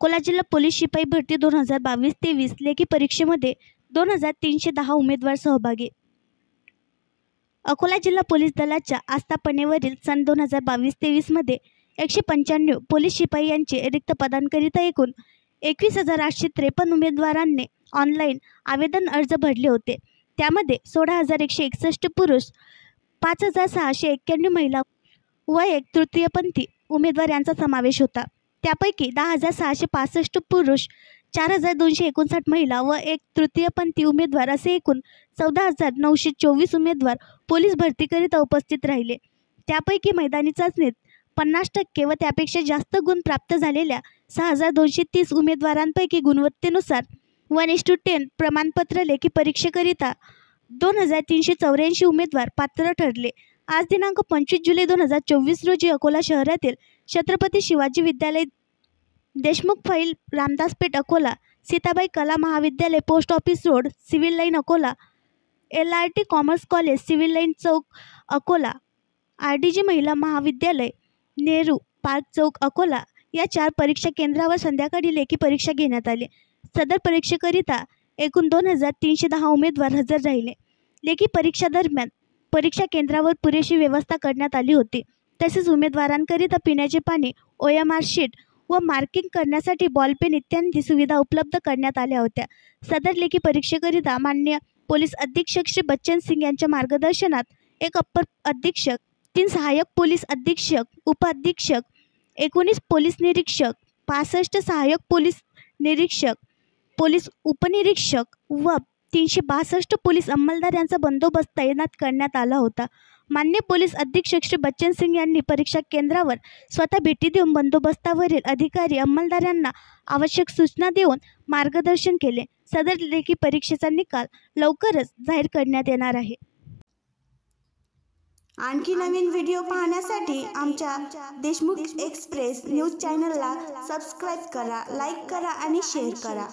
अकोला जिल्हा पोलीस शिपाई भरती 2022-23 लेखी परीक्षेमध्ये 2310 उमेदवार सहभागी। अकोला जिल्हा पोलीस दलाच्या आस्थापनेवरील सन 2022-23 मध्ये 195 पोलीस शिपाई यांचे रिक्त पदांकरिता एकूण 21,853 उमेदवारांनी ऑनलाईन आवेदन अर्ज भरले होते। त्यामध्ये 16,161 पुरुष, 5,691 महिला व एक तृतीयपंथी उमेदवार यांचा समावेश होता। त्यापैकी 10,665 पुरुष, 4,259 महिला व एक तृतीयपंथी उमेदवार असे एकूण 14,924 उमेदवार पोलीस भरतीकरिता उपस्थित राहिले। त्यापैकी मैदानी चाचणीत 50% व त्यापेक्षा जास्त गुण प्राप्त झालेल्या 6,230 उमेदवारांपैकी गुणवत्तेनुसार 1:10 प्रमाणपत्र लेखी परीक्षेकरिता 2,384 उमेदवार पात्र ठरले। आज दिनांक 25 जुलै 2024 रोजी अकोला शहरातील छत्रपती शिवाजी विद्यालय, देशमुख फाईल, रामदास पेठ अकोला, सीताबाई कला महाविद्यालय, post office road, civil line Akola, LRT commerce college, civil line Chowk Akola, RDG महिला महाविद्यालय, नेहरू पार्क चौक अकोला या 4 परीक्षा केंद्रावर संध्याकाळी लेखी परीक्षा घेण्यात आली। सदर परीक्षेकरिता एकूण 2,310 उमेदवार हजर राहिले। लेखी परीक्षा दरम्यान परीक्षा केंद्रावर पुरेशी व्यवस्था करण्यात आली होती। तसेच उमेदवारांकरिता पिण्याचे पाणी, OMR शीट व मार्किंग करण्यासाठी बॉलपेन इत्यादी सुविधा उपलब्ध करण्यात आल्या होत्या। सदर लेखी परीक्षेकरिता माननीय पोलीस अधीक्षक श्री बच्चन सिंग यांच्या मार्गदर्शनात एक अप्पर अधीक्षक, 3 सहाय्यक पोलीस अधीक्षक, उपअधीक्षक, 19 पोलीस निरीक्षक, 65 सहाय्यक पोलीस निरीक्षक, पोलीस उपनिरीक्षक व 362 पोलीस अंमलदार यांचा बंदोबस्त तैनात करण्यात आला होता। माननीय पोलीस अधीक्षक श्री बच्चन सिंग यांनी परीक्षा केंद्रावर स्वतः भेटी देऊन बंदोबस्तावरील अधिकारी अंमलदारांना आवश्यक सूचना देऊन मार्गदर्शन केले। सदर लेखी परीक्षेचा निकाल लवकरच जाहीर करण्यात येणार आहे। आणखी नवीन व्हिडिओ पाहण्यासाठी आमच्या देशमुख एक्सप्रेस न्यूज चॅनलला सबस्क्राईब करा, लाईक करा आणि शेअर करा।